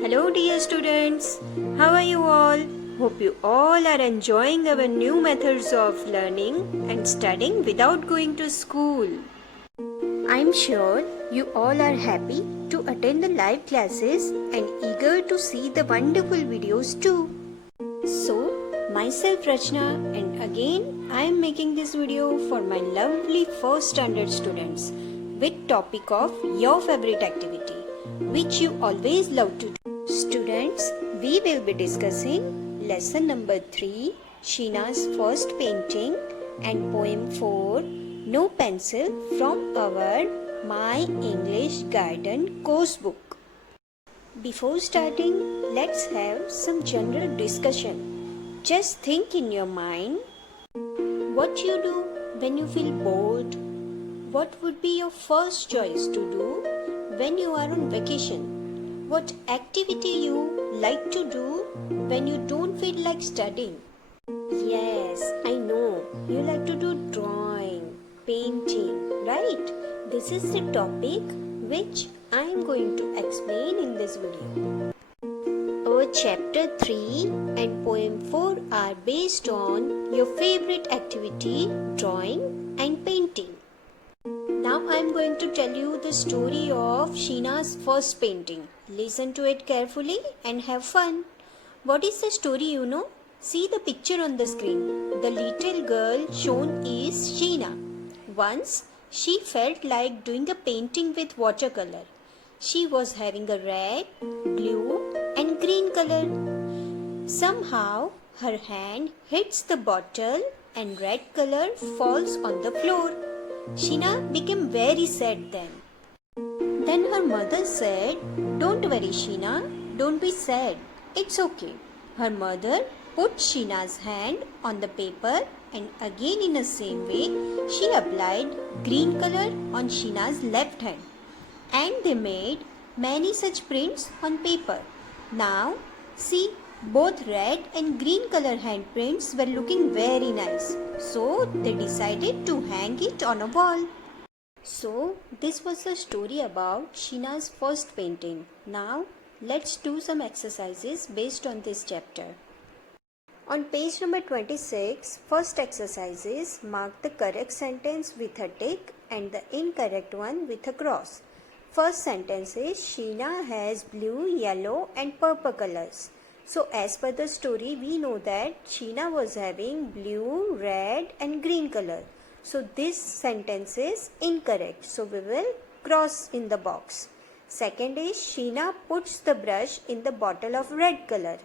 Hello dear students, how are you all? Hope you all are enjoying our new methods of learning and studying without going to school. I'm sure you all are happy to attend the live classes and eager to see the wonderful videos too. So, myself Rachna, and again I am making this video for my lovely first standard students with topic of your favorite activity which you always love to do. Students, we will be discussing lesson number 3, Sheena's first painting, and poem 4, No Pencil, from our My English Garden course book. Before starting, let's have some general discussion. Just think in your mind what you do when you feel bored. What would be your first choice to do when you are on vacation? What activity you like to do when you don't feel like studying? Yes, I know. You like to do drawing, painting, right? This is the topic which I am going to explain in this video. Our chapter 3 and poem 4 are based on your favorite activity, drawing and painting. Now I am going to tell you the story of Sheena's first painting. Listen to it carefully and have fun. What is the story you know? See the picture on the screen. The little girl shown is Sheena. Once she felt like doing a painting with watercolor. She was having a red, blue and green color. Somehow her hand hits the bottle and red color falls on the floor. Sheena became very sad then. Then her mother said, Don't worry Sheena, don't be sad, it's okay. Her mother put Sheena's hand on the paper and again in the same way she applied green color on Sheena's left hand. And they made many such prints on paper. Now see, both red and green color handprints were looking very nice. So they decided to hang it on a wall. So this was the story about Sheena's first painting. Now let's do some exercises based on this chapter. On page number 26, first exercise is mark the correct sentence with a tick and the incorrect one with a cross. First sentence is Sheena has blue, yellow and purple colors. So as per the story, we know that Sheena was having blue, red and green color. So this sentence is incorrect. So we will cross in the box. Second is Sheena puts the brush in the bottle of red color.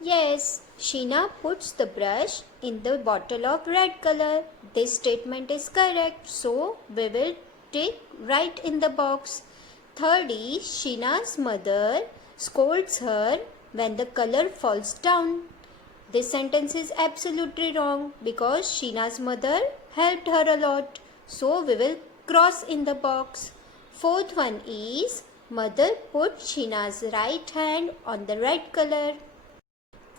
Yes, Sheena puts the brush in the bottle of red color. This statement is correct. So we will tick right in the box. Third is Sheena's mother scolds her when the color falls down. This sentence is absolutely wrong because Sheena's mother helped her a lot. So we will cross in the box. Fourth one is mother put Sheena's right hand on the red color.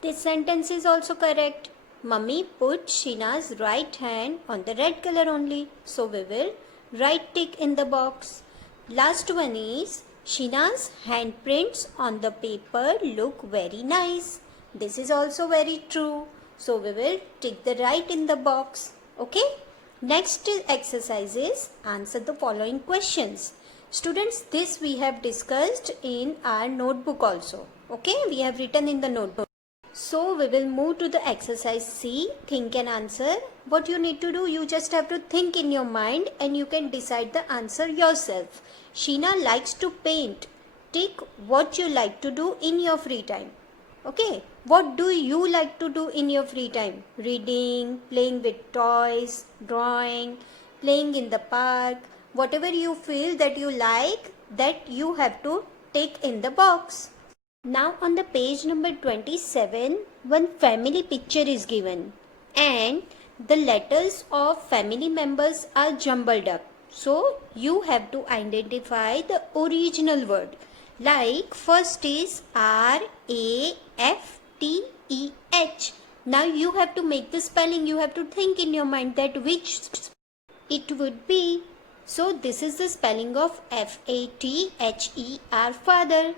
This sentence is also correct. Mummy put Sheena's right hand on the red color only. So we will right tick in the box. Last one is Sheena's handprints on the paper look very nice. This is also very true. So we will tick the right in the box. Okay. Next exercise is answer the following questions. Students, this we have discussed in our notebook also. Okay. We have written in the notebook. So we will move to the exercise C, think and answer. What you need to do, you just have to think in your mind and you can decide the answer yourself. Sheena likes to paint. Tick what you like to do in your free time. Okay, what do you like to do in your free time? Reading, playing with toys, drawing, playing in the park. Whatever you feel that you like, that you have to tick in the box. Now on the page number 27, one family picture is given and the letters of family members are jumbled up. So you have to identify the original word. Like first is RAFTEH. Now you have to make the spelling. You have to think in your mind that which it would be. So this is the spelling of Father, father.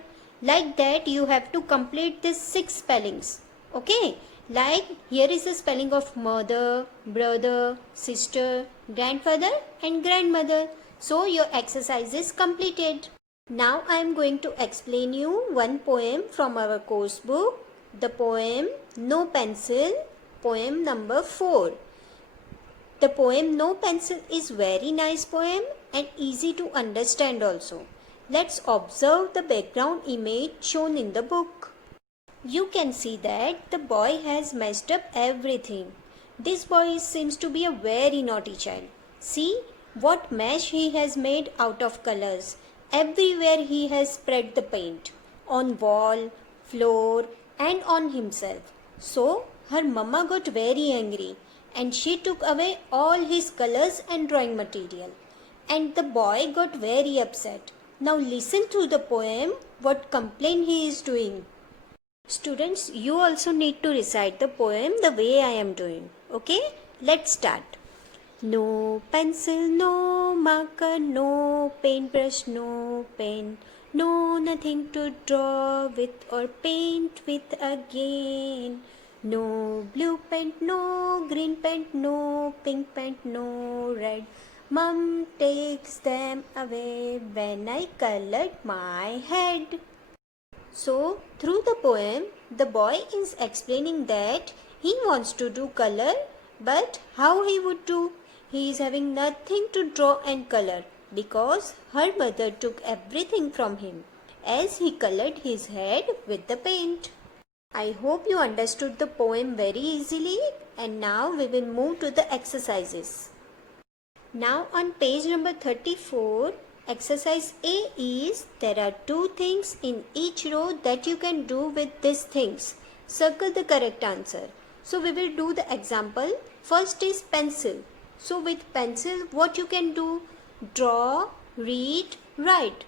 Like that you have to complete these 6 spellings. Okay? Like here is the spelling of mother, brother, sister, grandfather and grandmother. So your exercise is completed. Now I am going to explain you one poem from our course book. The poem No Pencil, poem number 4. The poem No Pencil is very nice poem and easy to understand also. Let's observe the background image shown in the book. You can see that the boy has messed up everything. This boy seems to be a very naughty child. See what mess he has made out of colors. Everywhere he has spread the paint. On wall, floor and on himself. So her mama got very angry and she took away all his colors and drawing material. And the boy got very upset. Now listen to the poem what complaint he is doing. Students, you also need to recite the poem the way I am doing. Okay? Let's start. No pencil, no marker, no paintbrush, no pen, no nothing to draw with or paint with again. No blue paint, no green paint, no pink paint, no red. Mum takes them away when I colored my head. So, through the poem, the boy is explaining that he wants to do color, but how he would do? He is having nothing to draw and color because her mother took everything from him as he colored his head with the paint. I hope you understood the poem very easily, and now we will move to the exercises. Now on page number 34, exercise A is there are 2 things in each row that you can do with these things. Circle the correct answer. So we will do the example. First is pencil. So with pencil what you can do? Draw, read, write.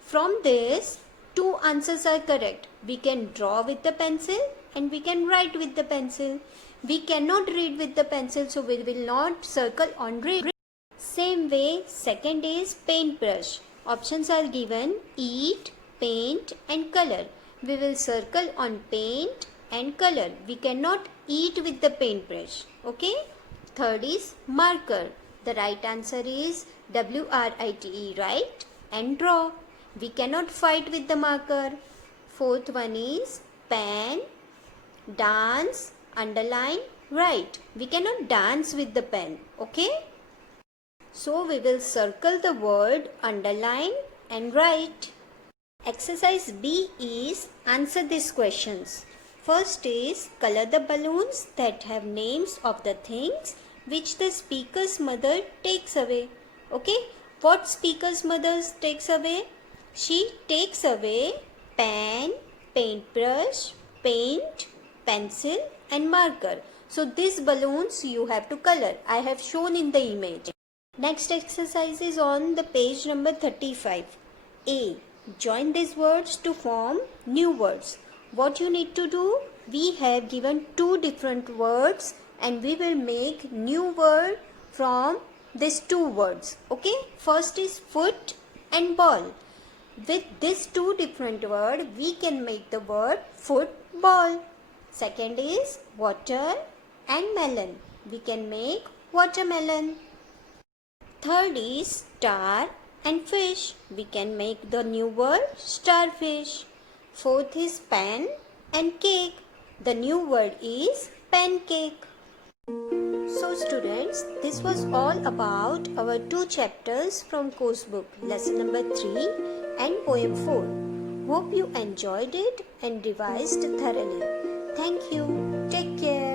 From this 2 answers are correct. We can draw with the pencil and we can write with the pencil. We cannot read with the pencil, so we will not circle on read. Same way, second is paintbrush. Options are given eat, paint and color. We will circle on paint and color. We cannot eat with the paintbrush. Okay? Third is marker. The right answer is WRITE, write and draw. We cannot fight with the marker. Fourth one is pen, dance, underline, write. We cannot dance with the pen. Okay? So we will circle the word, underline and write. Exercise B is answer these questions. First is color the balloons that have names of the things which the speaker's mother takes away. Okay, what speaker's mother takes away? She takes away pen, paintbrush, paint, pencil and marker. So these balloons you have to color. I have shown in the image. Next exercise is on the page number 35. A. Join these words to form new words. What you need to do? We have given 2 different words and we will make new word from these 2 words. Okay? First is foot and ball. With these 2 different words, we can make the word football. Second is water and melon. We can make watermelon. Third is star and fish. We can make the new word starfish. Fourth is pen and cake. The new word is pancake. So students, this was all about our 2 chapters from course book, lesson number 3 and poem 4. Hope you enjoyed it and revised thoroughly. Thank you. Take care.